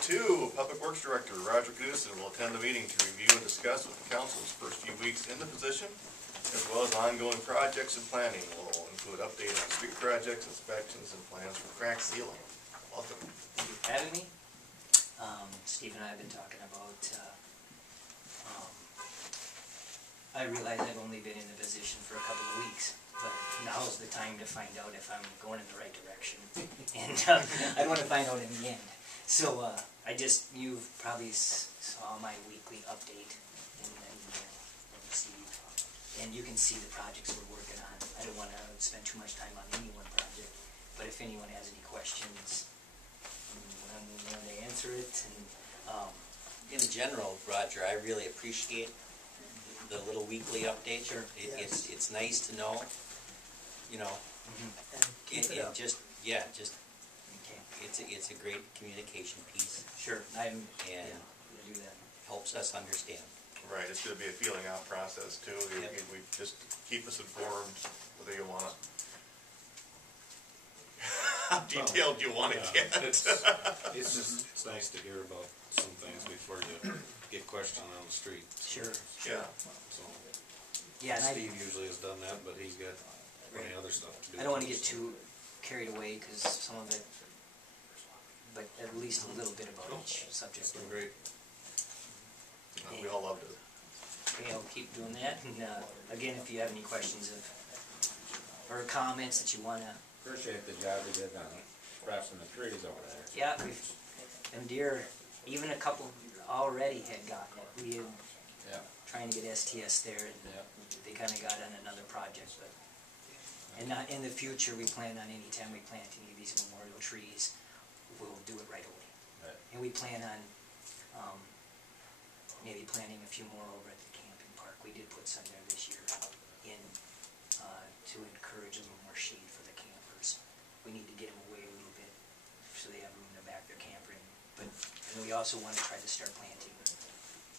2, Public Works Director Roger Goosen will attend the meeting to review and discuss with the council's first few weeks in the position, as well as ongoing projects and planning. Will include update on street projects, inspections, and plans for crack sealing. Welcome. Thank you for having me. Steve and I have been talking about, I realize I've only been in the position for a couple of weeks, but now's the time to find out if I'm going in the right direction. And I want to find out in the end. So you've probably saw my weekly update and Steve, and you can see the projects we're working on. I don't want to spend too much time on any one project, but if anyone has any questions, I'm willing to answer it. And in general, Roger, I really appreciate the little weekly update. Sure. It's nice to know, you know, it's a great communication piece. Sure, and do that. Helps us understand. Right, it's going to be a feeling out process too. Yep. We just keep us informed whether you want to. How detailed you want to get. It's nice to hear about some things before you get questioned on the street. Sure. Yeah. So, yeah, and Steve usually has done that, but he's got plenty other stuff to do. I don't want to get too carried away because some of it, but at least a little bit about each subject. It's been great. We all loved it. Okay, I'll keep doing that. And again, if you have any questions or comments that you want to. Appreciate the job you did on crossing the trees over there. Yeah, and deer, even a couple already had gotten it. We had trying to get STS there, and they kind of got on another project. But and not in the future, we plan on any time we plant any of these memorial trees, we'll do it right away. Right. And we plan on maybe planting a few more over at the camping park. We did put some there this year in to encourage a little more shade for the campers. We need to get them away a little bit so they have room to back their camper in. But and we also want to try to start planting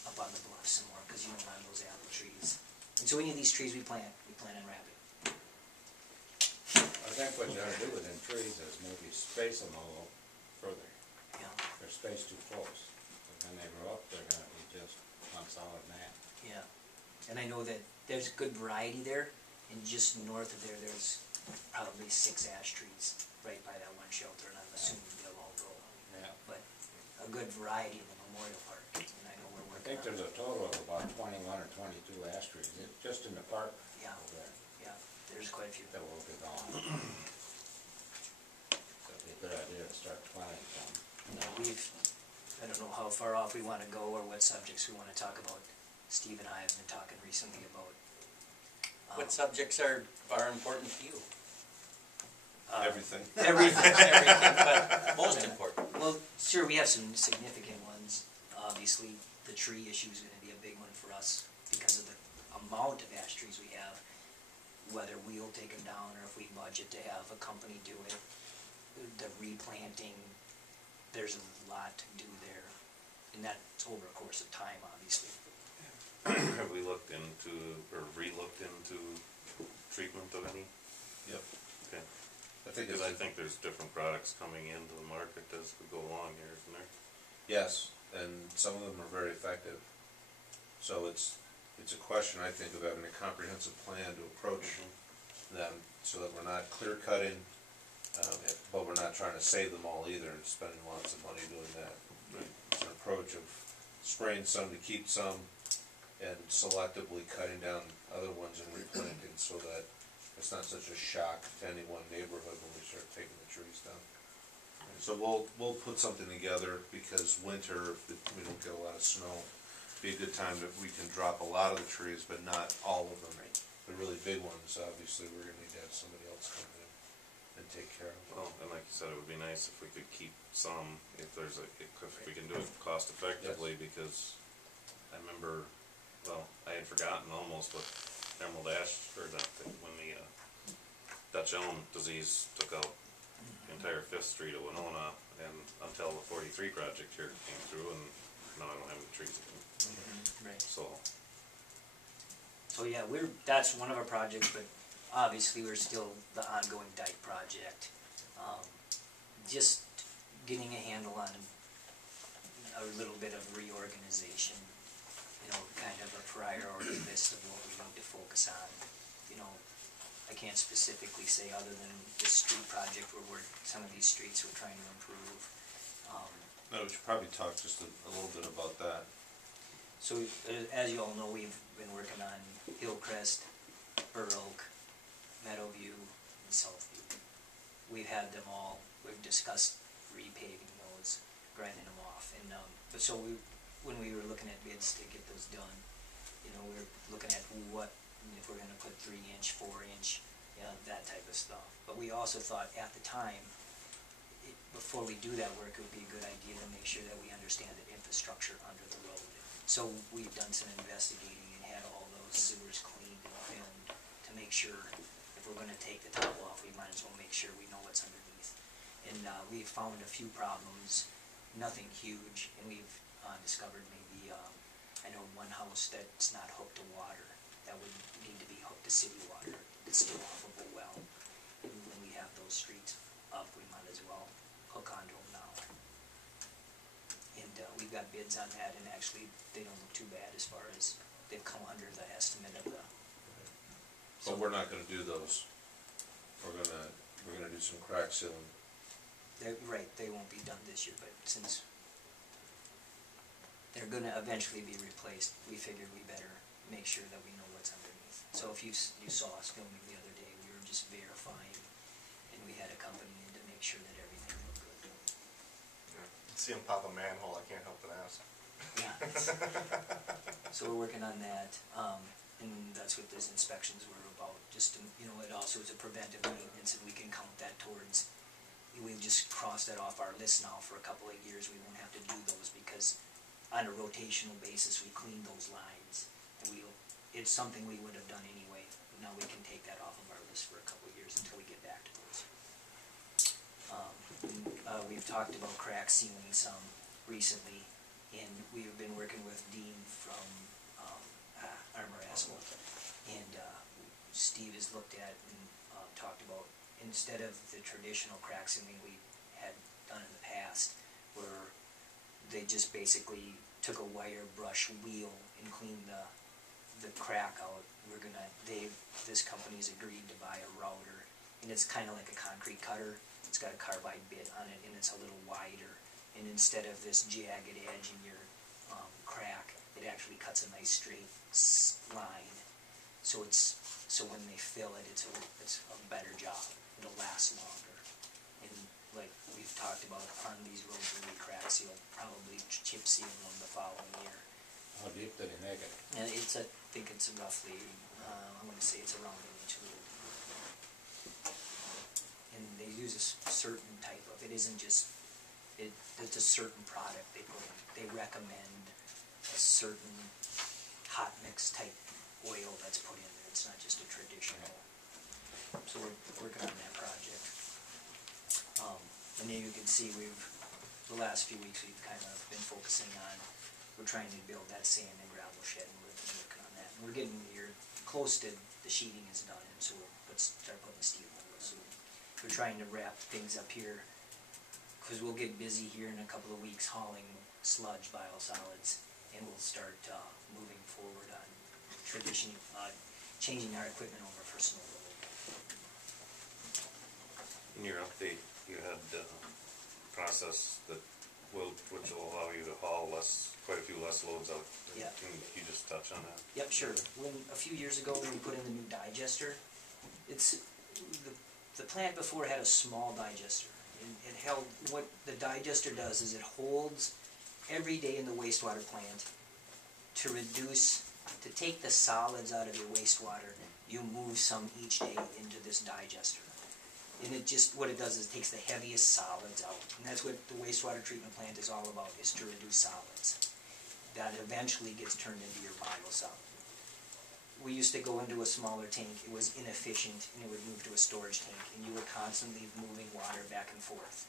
up on the bluff some more because you know on those apple trees. And so any of these trees we plant on wrapping. I think what you ought to do with them trees is maybe space them a little further. Yeah. They're spaced too close. But when they grow up, they're going to be just one solid mat. Yeah. And I know that there's good variety there. And just north of there, there's probably 6 ash trees right by that one shelter, and I'm assuming they'll all grow. Yeah. But a good variety in the memorial park, and I know we're I working think there's a total of about 21 or 22 ash trees just in the park over there. Yeah, there's quite a few. That will be gone. So it'd be a good idea to start planting some. I don't know how far off we want to go or what subjects we want to talk about. Steve and I have been talking recently about what subjects are important to you? Everything. Everything, but most important. Well, sure, we have some significant ones. Obviously, the tree issue is going to be a big one for us because of the amount of ash trees we have. Whether we'll take them down or if we budget to have a company do it. The replanting, there's a lot to do there. And that's over a course of time, obviously. Have we looked into, or re-looked into treatment of any? Yep. Okay. Because I think there's different products coming into the market as we go along here, isn't there? Yes, and some of them are very effective. So it's a question, I think, of having a comprehensive plan to approach them so that we're not clear cutting, but we're not trying to save them all either and spending lots of money doing that. Right. It's an approach of spraying some to keep some and selectively cutting down other ones and replanting so that it's not such a shock to any one neighborhood when we start taking the trees down. And so we'll put something together because winter, if we don't get a lot of snow, be a good time that we can drop a lot of the trees, but not all of them. The really big ones, obviously, we're going to need to have somebody else come in and take care of. Well, and like you said, it would be nice if we could keep some, if we can do it cost effectively, because I remember, well, I had forgotten almost what emerald ash, or that when the Dutch elm disease took out the entire 5th Street of Winona, and until the 43 project here came through, and now I don't have any trees again. Right. So yeah, that's one of our projects, but obviously we're still the ongoing dike project. Just getting a handle on little bit of reorganization, you know, kind of a priority list of what we need to focus on. You know, I can't specifically say other than this street project where some of these streets we're trying to improve. No, we should probably talk just a little bit about that. So, as you all know, we've been working on Hillcrest, Burr Oak, Meadowview, and Southview. We've had them all, we've discussed repaving those, grinding them off, and, but so when we were looking at bids to get those done, you know, we were looking at if we're gonna put 3-inch, 4-inch, you know, that type of stuff. But we also thought at the time, before we do that work, it would be a good idea to make sure that we understand the infrastructure under the road. So we've done some investigating and had all those sewers cleaned and filmed to make sure if we're gonna take the top off, we might as well make sure we know what's underneath. And we've found a few problems, nothing huge, and we've discovered maybe, I know one house that's not hooked to water, that would need to be hooked to city water, it's still off of a well. And when we have those streets up, we might as well hook onto them now. And we've got bids on that, and actually, they don't look too bad as far as they've come under the estimate of the. But we're not gonna do those. We're gonna do some crack sealing. Right, they won't be done this year, but since they're gonna eventually be replaced, we figured we better make sure that we know what's underneath. So if you saw us filming the other day, we were just verifying, and we had a company in to make sure that everything looked good. See him pop a manhole, I can't help but ask. Yeah. So we're working on that, and that's what those inspections were about, just to, you know, it also is a preventive maintenance, and we can count that towards, we've just crossed that off our list now for a couple of years, we won't have to do those, because on a rotational basis, we clean those lines, and it's something we would have done anyway, now we can take that off of our list for a couple of years until we get back to those. We've talked about crack sealing some recently, and we've been working with Dean from Armor Asphalt, and Steve has looked at and talked about, instead of the traditional crack sealing we had done in the past, where they just basically took a wire brush wheel and cleaned the crack out, this company's agreed to buy a router, and it's kind of like a concrete cutter. It's got a carbide bit on it, and it's a little wider, and instead of this jagged edge in your crack, it actually cuts a nice straight line. So when they fill it, it's a better job. It'll last longer. And like we've talked about on these roads where we crack seal, probably chip seal them the following year. How deep did he make it? And I think it's roughly, I'm going to say it's around 1 inch. And they use a certain type of, it isn't just, it's a certain product they put in. They recommend a certain hot mix type oil that's put in there. It's not just a traditional. So we're working on that project. And then you can see the last few weeks we've kind of been focusing on, we're trying to build that sand and gravel shed, and we've been working on that. And we're getting close to, the sheeting is done, and so we'll start putting the steel on it. So we're trying to wrap things up here, because we'll get busy here in a couple of weeks hauling sludge, biosolids, and we'll start moving forward on changing our equipment over for snow removal. In your update, you had process which will allow you to haul quite a few less loads out. Yeah. Can you just touch on that? Yep, sure. A few years ago when we put in the new digester, the plant before had a small digester. It held, what the digester does is it holds every day in the wastewater plant to take the solids out of your wastewater. You move some each day into this digester. And what it does is it takes the heaviest solids out. And that's what the wastewater treatment plant is all about, is to reduce solids. That eventually gets turned into your biosolid. We used to go into a smaller tank, it was inefficient, and it would move to a storage tank, and you were constantly moving water back and forth.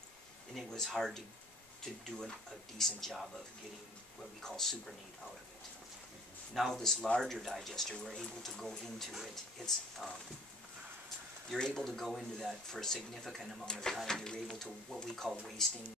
And it was hard to do a decent job of getting what we call supernate out of it. Now this larger digester, we're able to go into it. You're able to go into that for a significant amount of time. You're able to, what we call wasting